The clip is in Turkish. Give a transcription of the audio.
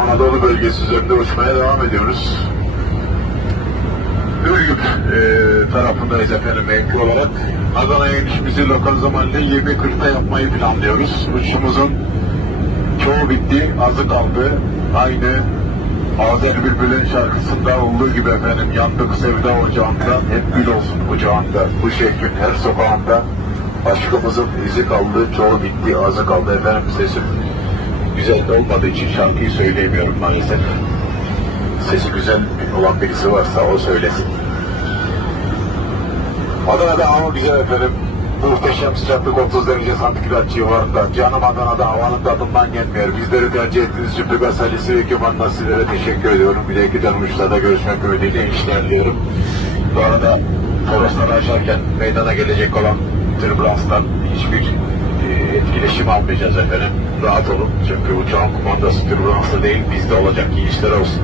Anadolu bölgesi üzerinde uçmaya devam ediyoruz. Ürgüp e, tarafındayız efendim mevki olarak. Adana'ya inişimizi lokal zamanla 20.40'da yapmayı planlıyoruz. Uçuşumuzun çoğu bitti, azı kaldı. Aynı Azer Bülbül'ün şarkısında olduğu gibi efendim yandık sevda ocağında hep gül olsun kucağında. Bu şehrin her sokağında aşkımızın izi kaldı, çoğu bitti, azı kaldı efendim sesim güzel olmadığı için şarkıyı söyleyemiyorum maalesef. Sesi güzel olan birisi varsa o söylesin. Adana'da hava güzel efendim. Muhteşem sıcaklık 30 derece santigrat civarında. Canım Adana'da havanın tadından gelmiyor. Bizleri tercih ettiğiniz için Pıgas Halisi ve Kemal'dan sizlere teşekkür ediyorum. Bir dahaki dönüşlerde görüşmek ümidiyle işler diliyorum. Bu arada Torosları aşarken meydana gelecek olan türbülanstan hiçbir almayacağız efendim. Rahat olun. Çünkü uçağın kumandası türbülanslı değil bizde olacak. İyi işler olsun.